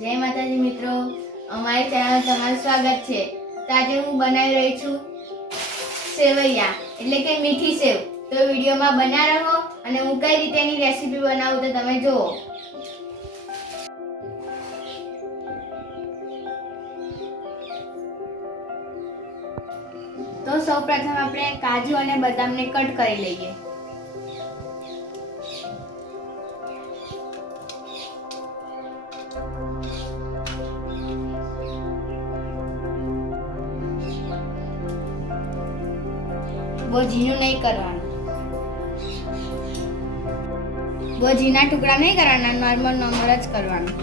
જય માતાજી મિત્રો. અમારી ચેનલ તમારું સ્વાગત છે. તો આજે હું બનાવી રહી છું સેવૈયા, એટલે કે મીઠી સેવ. તો વિડીયોમાં બના રહો અને હું કઈ રીતે એની રેસીપી બનાવું તો તમે જુઓ. તો સૌપ્રથમ આપણે કાજુ અને બદામને કટ કરી લઈએ. બહુ ઝીણું નહીં કરવાનું. બહુ ઝીણા ટુકડા નહીં કરવાના નોર્મલ નોર્મલ જ કરવાનું.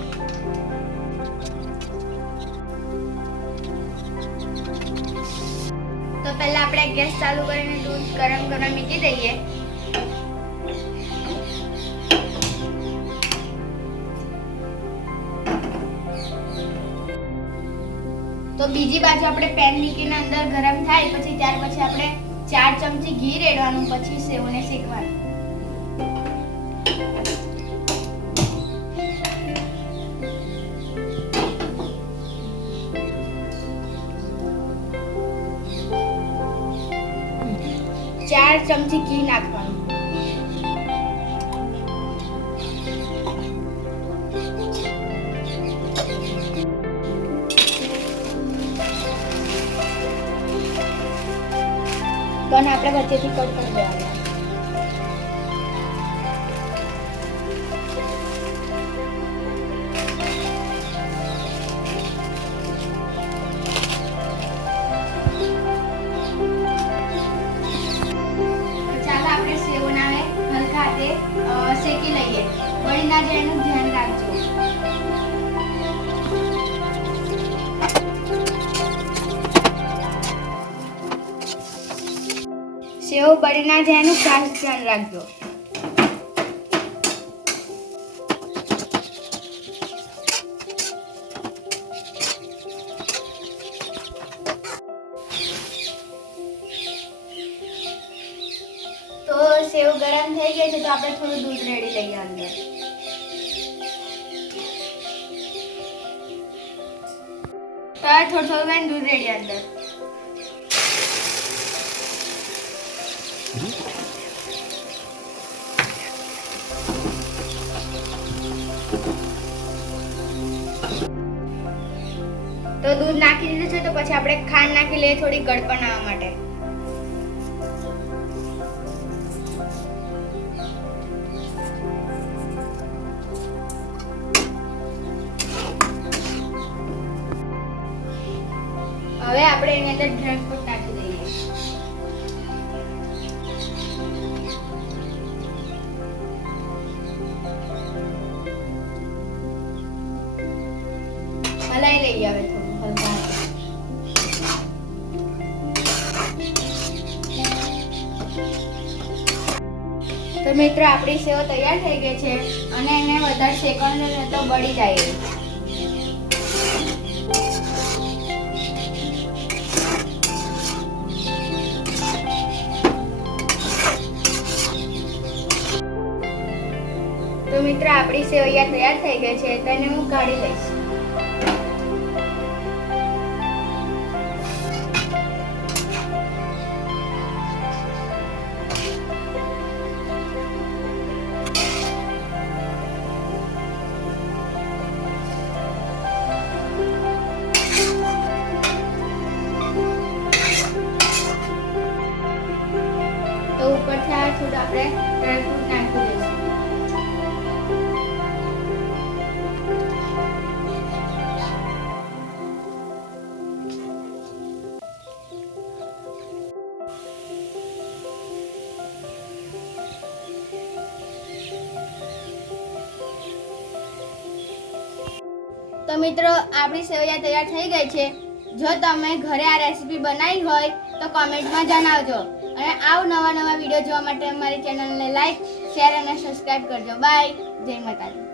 તો પહેલા આપણે ગેસ ચાલુ કરીને દૂધ ગરમ ગરમ મૂકી દઈએ. તો બીજી બાજુ આપણે પેન મૂકીને અંદર ગરમ થાય, પછી ત્યાર પછી આપણે ચાર ચમચી ઘી રેડવાનું પછી સેવને શેકવાનું. ચાર ચમચી ઘી નાખવાનું. પણ આપણે વચ્ચેથી કટ કરી દેવાના. શેકી લઈએ. વળી ના જાય સેવ બળી ના જાય એનું ખાસ ધ્યાન રાખજો. તો સેવ ગરમ થઈ ગઈ છે, તો આપણે થોડું દૂધ રેડી લઈએ અંદર. તો થોડું થોડું દૂધ રેડી અંદર. તો દૂધ નાખી દીધું છે તો પછી આપણે ખાંડ નાખી લઈએ થોડી આવવા માટે. હવે આપણે એની અંદર ડ્રાયફ્રૂટ લઈએ હવે થોડું તો મિત્રો, આપણી સેવ તૈયાર થઈ ગઈ છે અને એને વધારે શેકવાનું તો બળી જાય. તો મિત્રો, આપણી સેવૈયા તૈયાર થઈ ગઈ છે, તેને હું કાઢી લઈશ. આપણે તો મિત્રો, આપણી સેવૈયા તૈયાર થઈ ગઈ છે. જો તમે ઘરે આ રેસીપી બનાવી હોય, તો કોમેન્ટમાં જણાવજો. અને આવ નવા નવા વીડિયો જોવા માટે અમારી ચેનલને લાઈક શેર અને સબસ્ક્રાઈબ કરજો. બાય જય માતાજી.